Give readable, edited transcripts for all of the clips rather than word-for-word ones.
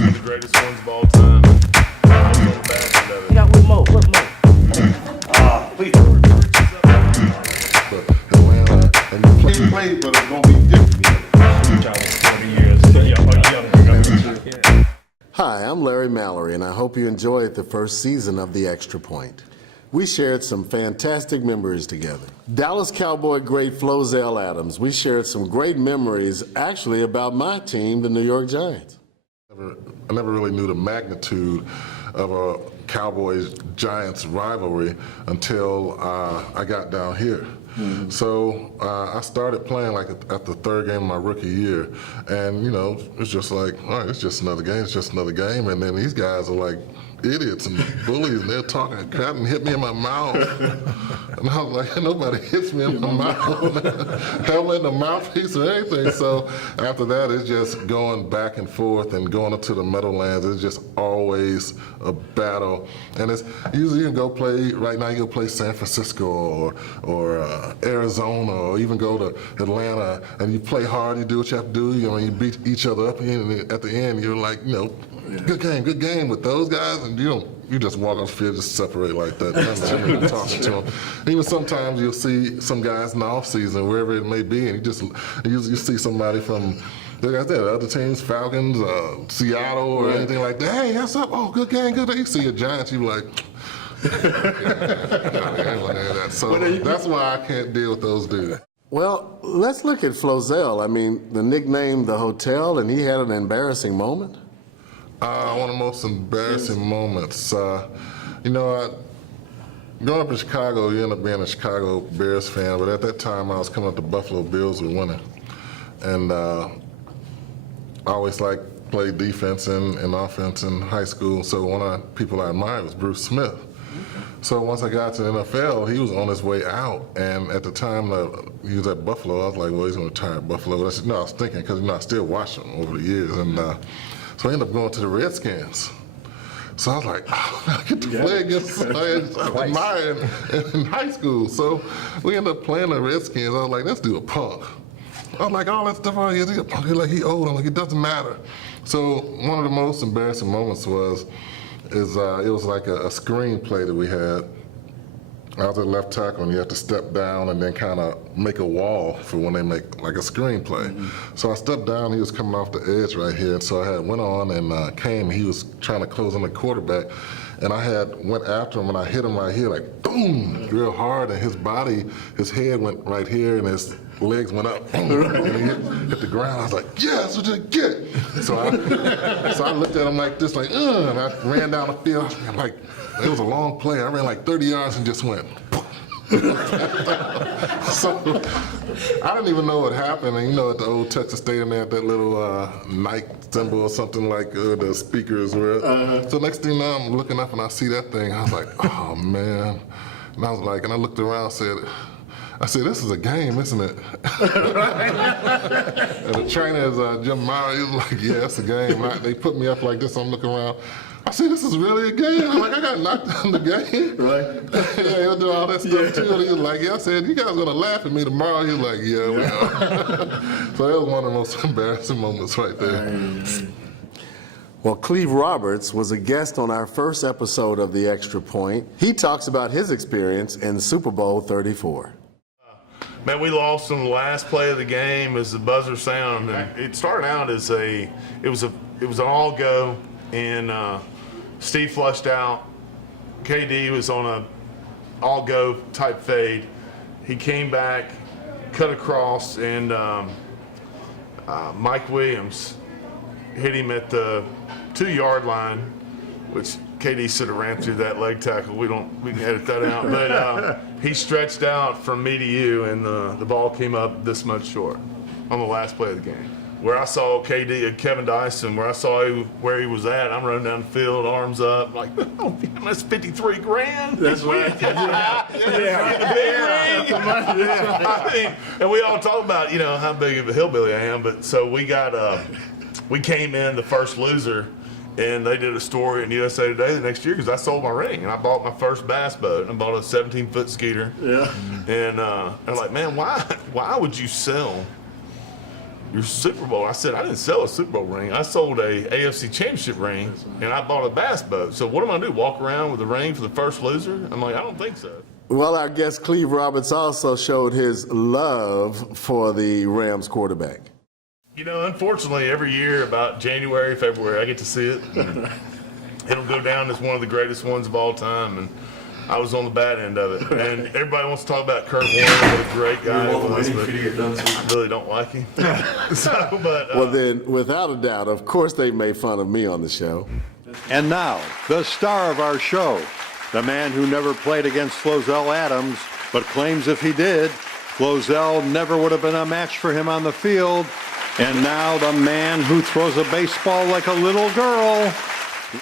One of the greatest ones of all time. I was on the back end of it. You got one more. What more? Please. But Atlanta, and you play, but it's gonna be different. Hi, I'm Larry Mallory, and I hope you enjoyed the first season of The Extra Point. We shared some fantastic memories together. Dallas Cowboy great Flozell Adams, we shared some great memories actually about my team, the New York Giants. I never really knew the magnitude of a Cowboys-Giants rivalry until I got down here. Mm-hmm. So I started playing like at the third game of my rookie year, and you know, it's just like, all right, it's just another game, it's just another game, and then these guys are like idiots and bullies, and they're talking crap and hit me in my mouth. And I was like, nobody hits me in my mouth. Hell in the mouthpiece or anything. So after that, it's just going back and forth and going up to the Meadowlands. It's just always a battle. And it's usually you can go play, right now you can go play San Francisco or Arizona, or even go to Atlanta, and you play hard, you do what you have to do, you know, you beat each other up, and at the end you're like, you know, good game with those guys, and you just walk off the field, just separate like that. I'm even talking to them. Even sometimes you'll see some guys in the off season, wherever it may be, and you see somebody from like I said, other teams, Falcons, Seattle, or anything like that. Hey, what's up? Oh, good game, good day. You see a Giants, you be like. So that's why I can't deal with those dudes. Well, let's look at Flozell. I mean, the nickname, the hotel, and he had an embarrassing moment. One of the most embarrassing moments. You know, growing up in Chicago, you end up being a Chicago Bears fan, but at that time I was coming up, the Buffalo Bills were winning. And I always liked play defense and offense in high school, so one of the people I admired was Bruce Smith. So once I got to the NFL, he was on his way out, and at the time he was at Buffalo, I was like, well, he's going to retire at Buffalo. I was thinking, because I still watched him over the years, and so I ended up going to the Redskins. So I was like, oh, I get to play against somebody I admired in high school. So we ended up playing the Redskins. I was like, let's do a punk. I was like, all that stuff out here, he's a punk. He's like, he old. I'm like, it doesn't matter. So one of the most embarrassing moments was it was like a screenplay that we had. I was at left tackle, and you have to step down and then kind of make a wall for when they make like a screenplay. Mm-hmm. So I stepped down, he was coming off the edge right here, and so I went on and came, he was trying to close on the quarterback, and I went after him, and I hit him right here, like boom, real hard, and his head went right here, and his legs went up, and he hit the ground. I was like, yeah, that's what you get. So I looked at him like this, like, and I ran down the field. I'm like, it was a long play. I ran like 30 yards and just went. So I didn't even know what happened. And you know, at the old Texas Stadium, they had that little Nike symbol or something like the speakers were. So next thing you know, I'm looking up and I see that thing. I was like, oh man. And I was like, and I looked around and I said, this is a game, isn't it? And the trainer is Jim Meyer. He was like, yeah, it's a game. They put me up like this. I'm looking around. I said, this is really a game. I'm like, I got knocked out in the game. Right. Yeah, he'll do all that stuff too. And he was like, yeah. I said, you guys are gonna laugh at me tomorrow. He was like, yeah, we are. So that was one of the most embarrassing moments right there. Well, Cleve Roberts was a guest on our first episode of The Extra Point. He talks about his experience in Super Bowl 34. Man, we lost on the last play of the game as the buzzer sound, and it started out as it was an all go, and Steve flushed out. KD was on a all go type fade. He came back, cut across, and Mike Williams hit him at the 2-yard line, which KD should have ran through that leg tackle. We can edit that out. But he stretched out from me to you, and the ball came up this much short on the last play of the game. Where I saw Kevin Dyson, where I saw where he was at, I'm running down the field, arms up, like, oh, damn, that's $53,000. That's right. And we all talk about, how big of a hillbilly I am. But so we came in the first loser. And they did a story in USA Today the next year because I sold my ring and I bought my first bass boat and I bought a 17-foot skeeter. Yeah. And I'm like, man, why would you sell your Super Bowl. I said, I didn't sell a Super Bowl ring. I sold a AFC Championship ring, and I bought a bass boat. So what am I going to do, walk around with a ring for the first loser? I'm like, I don't think so. Well, our guest Cleve Roberts also showed his love for the Rams quarterback. You know, unfortunately, every year about January, February, I get to see it. It'll go down as one of the greatest ones of all time, and I was on the bad end of it. And everybody wants to talk about Kurt Warner, what a great guy he was, but I really don't like him. Well, then, without a doubt, of course they made fun of me on the show. And now, the star of our show, the man who never played against Flozell Adams, but claims if he did, Flozell never would have been a match for him on the field. And now the man who throws a baseball like a little girl.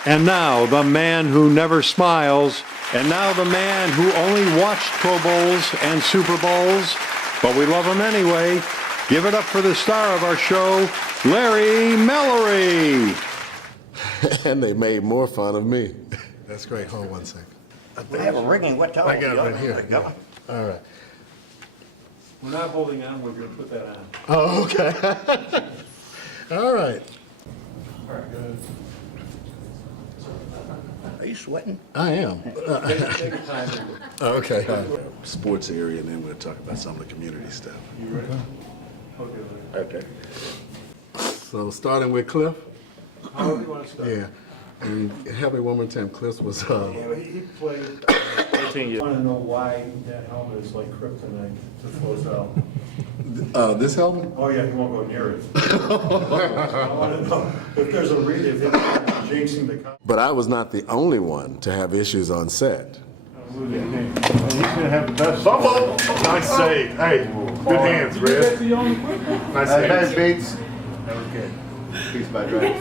And now the man who never smiles. And now the man who only watched Pro Bowls and Super Bowls. But we love him anyway. Give it up for the star of our show, Larry Mallory. And they made more fun of me. That's great. Hold on one second. We have a ringing. What time? I got it right here. Go. All right. We're not holding on, we're gonna put that on. Oh, okay. All right. All right, go ahead. Are you sweating? I am. Take your time. Okay. Sports area, and then we'll talk about some of the community stuff. You ready? Okay, Larry. Okay. So starting with Cliff. However you want to start. Yeah. And help me one more time. Cliff was. Yeah, he played 13 years. I want to know why that helmet is like kryptonite to Flozell. This helmet? Oh, yeah, he won't go near it. I want to know if there's a reason, if it's jinxing the cup. But I was not the only one to have issues on set. He's going to have the best. Fumble! Nice save. Hey, good hands, Red. That's the only quick. Nice hands. Bates. That was good. Peace by drive.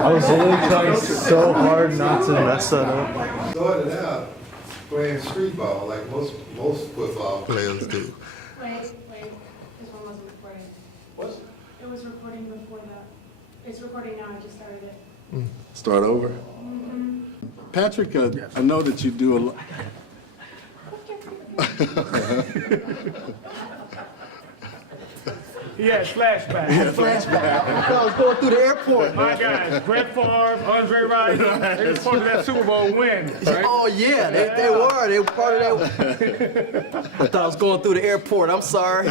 I was really trying so hard not to mess that up. Started out playing street ball like most football players do. Wait, this one wasn't recording. Was it? It was recording before that. It's recording now, I just started it. Start over. Patrick, I know that you do a lot. Yeah, flashback. I was going through the airport. My guys, Brett Favre, Andre Rison, they was part of that Super Bowl win, right? Oh yeah, they were. They were part of that. I thought I was going through the airport. I'm sorry.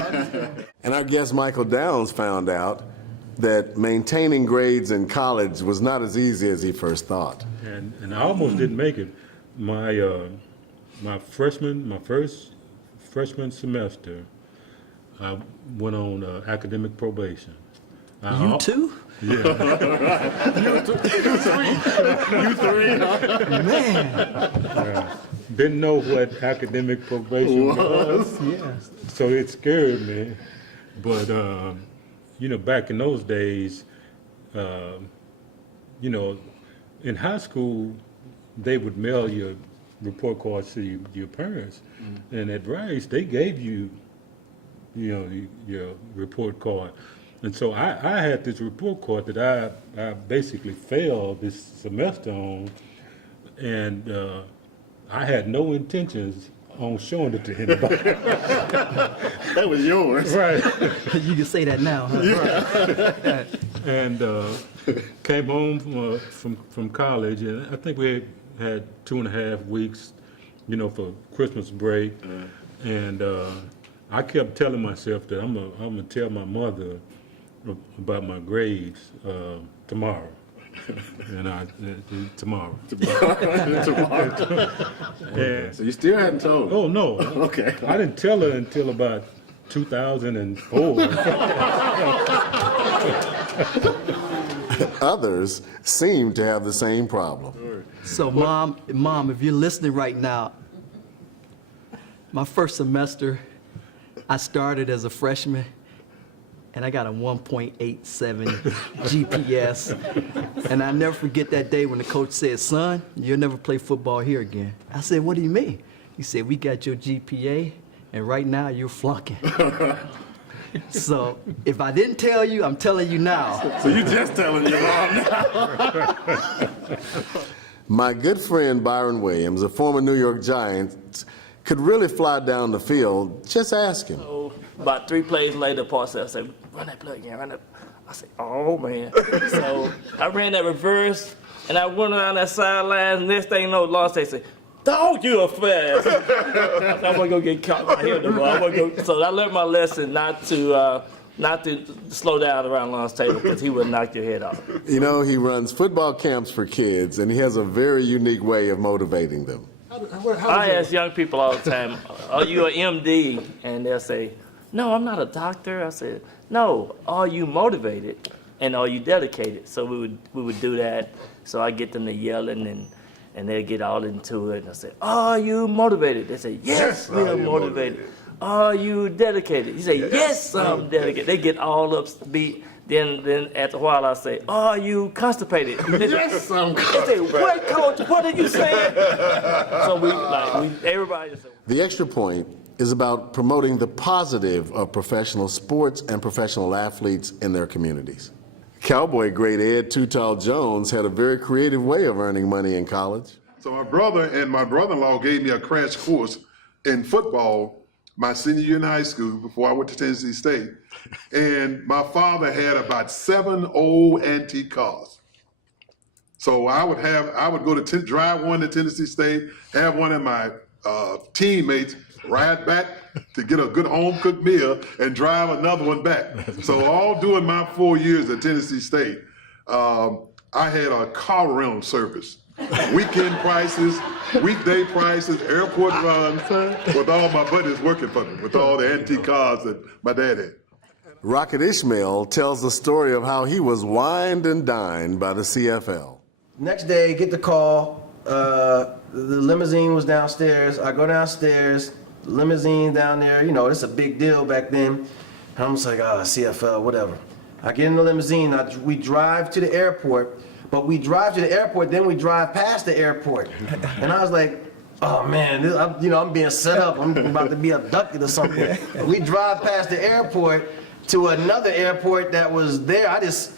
And our guest Michael Downs found out that maintaining grades in college was not as easy as he first thought. And I almost didn't make it. My first freshman semester, I went on academic probation. You too? Yeah. You three. Man. Didn't know what academic probation was. Yeah. So it scared me. But, back in those days, in high school, they would mail your report cards to your parents. And at Rice, they gave you, your report card. And so I had this report card that I basically failed this semester on, and I had no intentions on showing it to anybody. That was yours. Right. You can say that now, huh? Right. And came home from college, and I think we had 2.5 weeks, for Christmas break. And I kept telling myself that I'm gonna tell my mother about my grades tomorrow. And tomorrow. And, So you still hadn't told. oh no. Okay. I didn't tell her until about 2004. Others seem to have the same problem. So mom, if you're listening right now, my first semester, I started as a freshman, and I got a 1.87 GPS. And I never forget that day when the coach said, "Son, you'll never play football here again." I said, "What do you mean?" He said, "We got your GPA, and right now you're flunking." So if I didn't tell you, I'm telling you now. So you just telling your mom now. My good friend Byron Williams, a former New York Giant, could really fly down the field. Just ask him. About 3 plays later, Paul said, run that play again, run that. I said, oh man. So I ran that reverse, and I went around that sideline. Next thing you know, Lawrence Tate said, dog, you are fast. I said, I'm gonna go get caught by him tomorrow. So I learned my lesson not to slow down around Lawrence Taylor because he would knock your head off. You know, he runs football camps for kids, and he has a very unique way of motivating them. I ask young people all the time, are you an MD? And they'll say, no, I'm not a doctor. I said, no, are you motivated and are you dedicated? So we would do that. So I get them to yelling and they get all into it. And I say, are you motivated? They say, yes, we are motivated. Are you dedicated? You say, yes, I'm dedicated. They get all upbeat. Then after a while, I say, are you constipated? Yes, I'm constipated. They say, what, coach? What are you saying? So everybody just. The Extra Point is about promoting the positive of professional sports and professional athletes in their communities. Cowboy great Ed Too Tall Jones had a very creative way of earning money in college. So my brother and my brother-in-law gave me a crash course in football my senior year in high school before I went to Tennessee State. And my father had about 7 old antique cars. So I would go to drive one to Tennessee State, have one of my teammates ride back to get a good home-cooked meal and drive another one back. So all during my 4 years at Tennessee State, I had a car rental service. Weekend prices, weekday prices, airport runs, with all my buddies working for me, with all the antique cars that my dad had. Rocket Ishmael tells the story of how he was wined and dined by the CFL. Next day, get the call. The limousine was downstairs. I go downstairs, limousine down there. You know, it's a big deal back then. And I'm just like, CFL, whatever. I get in the limousine. We drive to the airport. But we drive to the airport, then we drive past the airport. And I was like, oh man, I'm being set up. I'm about to be abducted or something. We drive past the airport to another airport that was there. I just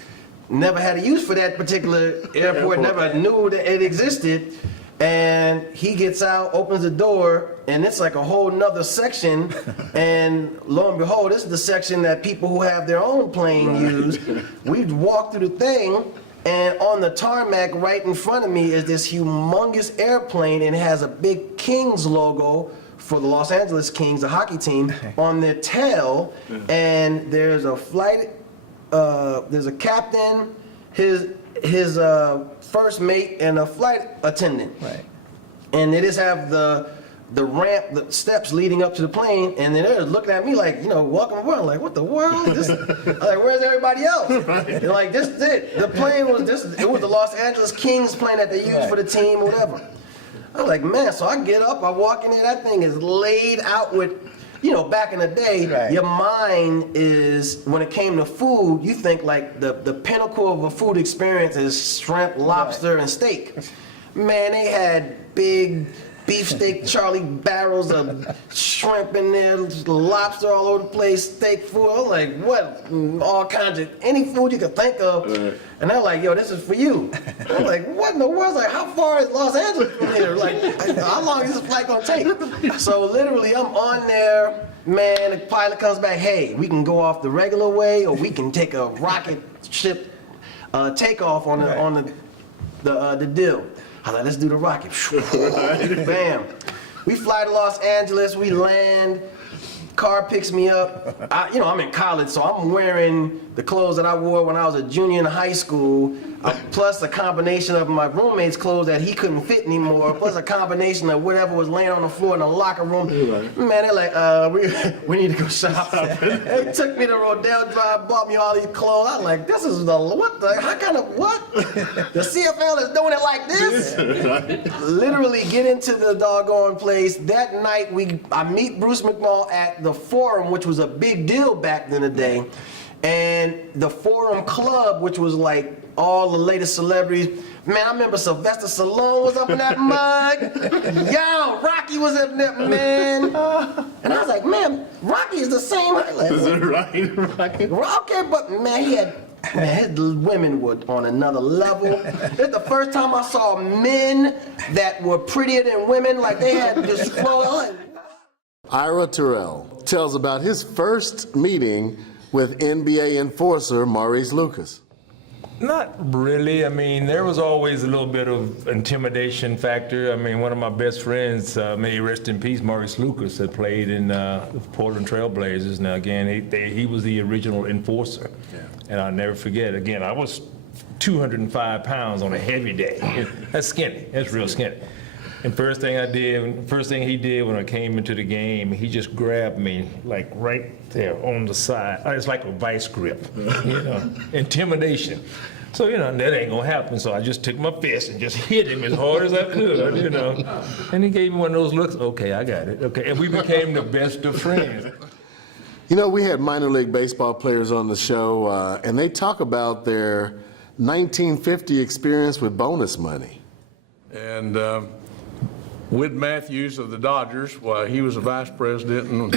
never had a use for that particular airport, never knew that it existed. And he gets out, opens the door, and it's like a whole nother section. And lo and behold, this is the section that people who have their own plane use. We walk through the thing, and on the tarmac right in front of me is this humongous airplane, and it has a big Kings logo for the Los Angeles Kings, the hockey team, on their tail. And there's a flight, there's a captain, his first mate, and a flight attendant. Right. And they just have the ramp, the steps leading up to the plane, and then they're looking at me like, welcome aboard. I'm like, what the world? I'm like, where's everybody else? They're like, this is it. The plane was it was the Los Angeles Kings plane that they used for the team or whatever. I was like, man, so I get up, I walk in there, that thing is laid out with, back in the day, your mind is, when it came to food, you think like the pinnacle of a food experience is shrimp, lobster, and steak. Man, they had big beefsteak, Charlie barrels of shrimp in there, lobster all over the place, steak food. I'm like, what? All kinds of, any food you could think of. And they're like, yo, this is for you. I'm like, what in the world? Like, how far is Los Angeles from here? Like, how long is this flight gonna take? So literally, I'm on there, man, the pilot comes back, hey, we can go off the regular way, or we can take a rocket ship takeoff on the deal. I was like, let's do the rocket. Bam. We fly to Los Angeles, we land, car picks me up. I'm in college, so I'm wearing the clothes that I wore when I was a junior in high school, plus a combination of my roommate's clothes that he couldn't fit anymore, plus a combination of whatever was laying on the floor in the locker room. Man, they're like, we need to go shop. They took me to Rodale Drive, bought me all these clothes. I was like, this is how kind of what? The CFL is doing it like this? Literally get into the doggone place. That night, I meet Bruce McNall at the Forum, which was a big deal back in the day. And the Forum Club, which was like all the latest celebrities. Man, I remember Sylvester Stallone was up in that mug. Yo, Rocky was up in that, man. And I was like, man, Rocky is the same. Is it right, Rocky? Okay, but man, his women were on another level. It's the first time I saw men that were prettier than women, like they had just flow. Ira Terrell tells about his first meeting with NBA enforcer Maurice Lucas. Not really. I mean, there was always a little bit of intimidation factor. I mean, one of my best friends, may he rest in peace, Maurice Lucas, had played in the Portland Trail Blazers. Now, again, he was the original enforcer. Yeah. And I'll never forget, again, I was 205 pounds on a heavy day. That's skinny. That's real skinny. And first thing he did when I came into the game, he just grabbed me like right there on the side. It's like a vice grip, you know, intimidation. So, you know, that ain't gonna happen. So I just took my fist and just hit him as hard as I could, you know. And he gave me one of those looks, okay, I got it, okay. And we became the best of friends. You know, we had minor league baseball players on the show, and they talk about their 1950 experience with bonus money. And Whit Matthews of the Dodgers, well, he was a vice president and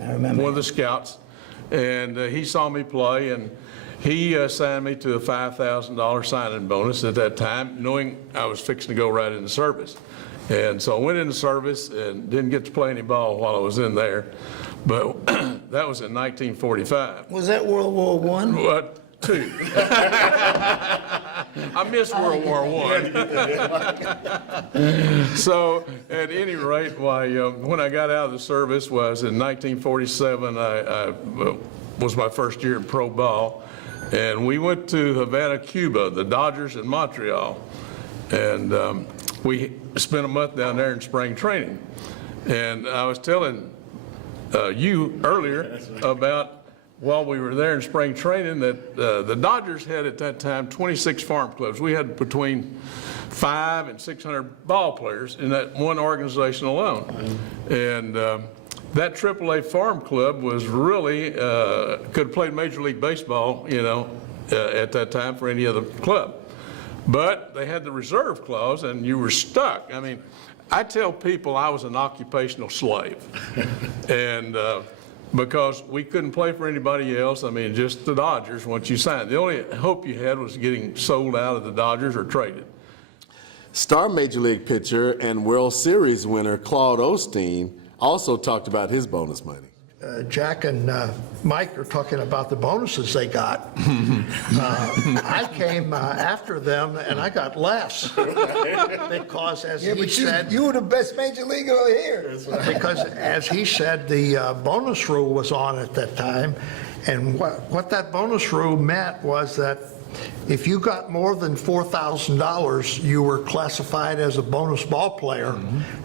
had one of the scouts, and he saw me play, and he signed me to a $5,000 signing bonus at that time, knowing I was fixing to go right into service. And so I went into service and didn't get to play any ball while I was in there, but that was in 1945. Was that World War I? What? II. I missed World War I. So, at any rate, when I got out of the service was in 1947. I was my first year in pro ball, and we went to Havana, Cuba, the Dodgers in Montreal, and we spent a month down there in spring training. And I was telling you earlier about, while we were there in spring training, that the Dodgers had at that time 26 farm clubs. We had between 500 and 600 ball players in that one organization alone. And that AAA farm club was really, could have played Major League Baseball, you know, at that time for any other club. But they had the reserve clause, and you were stuck. I mean, I tell people I was an occupational slave. And because we couldn't play for anybody else. I mean, just the Dodgers once you signed. The only hope you had was getting sold out of the Dodgers or traded. Star Major League pitcher and World Series winner Claude Osteen also talked about his bonus money. Jack and Mike are talking about the bonuses they got. I came after them and I got less because, as he said, you were the best major leaguer here. Because, as he said, the bonus rule was on at that time, and what that bonus rule meant was that if you got more than $4,000, you were classified as a bonus ball player,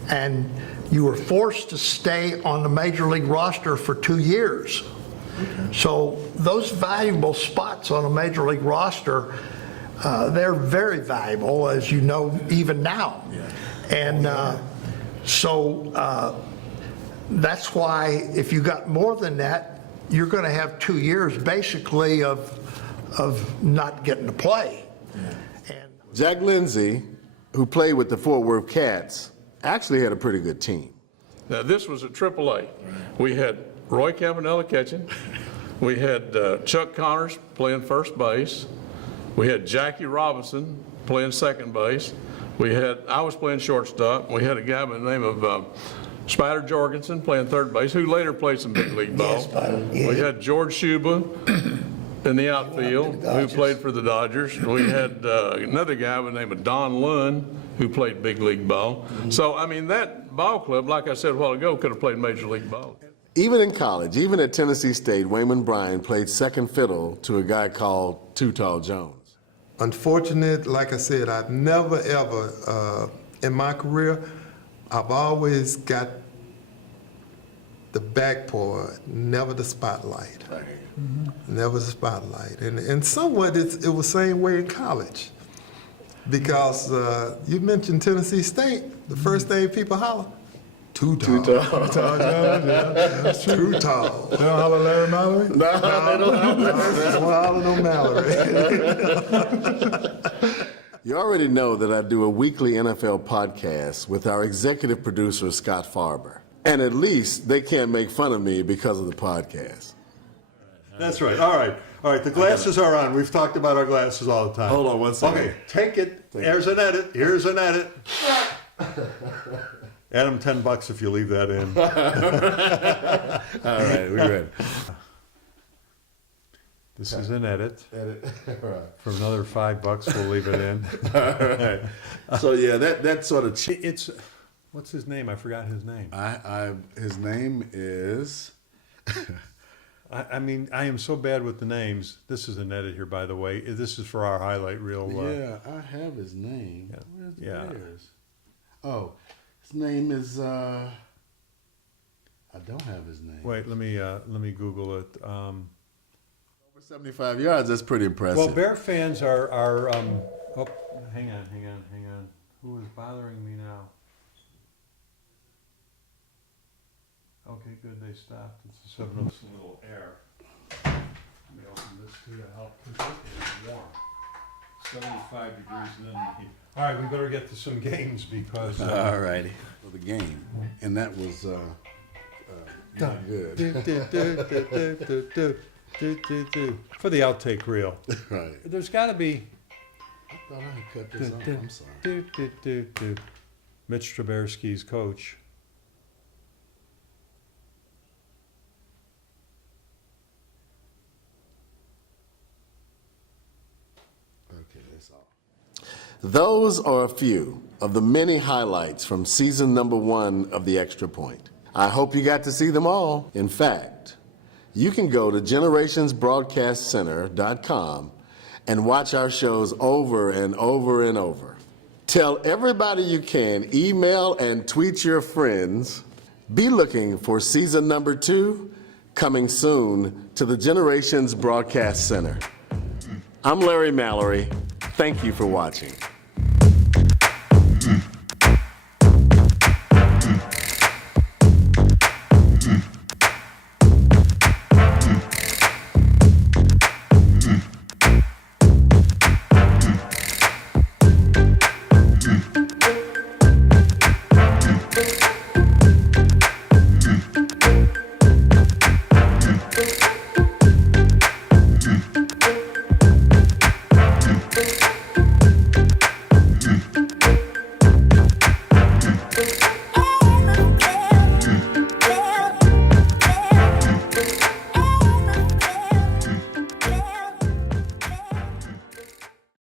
and you were forced to stay on the major league roster for 2 years. So those valuable spots on a major league roster, they're very valuable, as you know, even now. And so that's why if you got more than that, you're going to have 2 years basically of not getting to play. Jack Lindsay, who played with the Fort Worth Cats, actually had a pretty good team. Now, this was at AAA. We had Roy Campanella catching. We had Chuck Connors playing first base. We had Jackie Robinson playing second base. I was playing shortstop. We had a guy by the name of Spider Jorgensen playing third base, who later played some big league ball. We had George Shuba in the outfield, who played for the Dodgers. We had another guy by the name of Don Lund, who played big league ball. So, I mean, that ball club, like I said a while ago, could have played major league ball. Even in college, even at Tennessee State, Wayman Bryan played second fiddle to a guy called Too Tall Jones. Unfortunate, like I said, I've never ever, in my career, I've always got the back part, never the spotlight. Never the spotlight. And somewhat it was the same way in college. Because you mentioned Tennessee State, the first thing people holler, too tall. Too tall. Too tall, that's true. Too tall. They don't holler Larry Mallory? No, they don't holler no Mallory. You already know that I do a weekly NFL podcast with our executive producer, Scott Farber. And at least they can't make fun of me because of the podcast. That's right. All right. All right. The glasses are on. We've talked about our glasses all the time. Hold on one second. Okay. Take it. There's an edit. Here's an edit. Adam, $10 if you leave that in. All right, we're ready. This is an edit. Edit. All right. For another $5, we'll leave it in. All right. So yeah, that sort of. It's what's his name? I forgot his name. His name is. I mean, I am so bad with the names. This is an edit here, by the way. This is for our highlight reel. Yeah, I have his name. Yeah. Where's the Yeah. Bears? Oh, his name is. I don't have his name. Wait, let me Google it. Over 75 yards. That's pretty impressive. Well, Bear fans are. Oh, hang on. Who is bothering me now? Okay, good. They stopped. It's a 7 a little air. Let me open this too to help. It's warm. 75 degrees in the heat. All right, we better get to some games because. All righty. For the game, and that was not good. For the outtake reel. Right. There's got to be. I thought I had cut this off. I'm sorry. Mitch Trubisky's coach. Okay, that's all. Those are a few of the many highlights from season number 1 of The Extra Point. I hope you got to see them all. In fact, you can go to generationsbroadcastcenter.com and watch our shows over and over and over. Tell everybody you can, email and tweet your friends. Be looking for season number 2 coming soon to the Generations Broadcast Center. I'm Larry Mallory. Thank you for watching.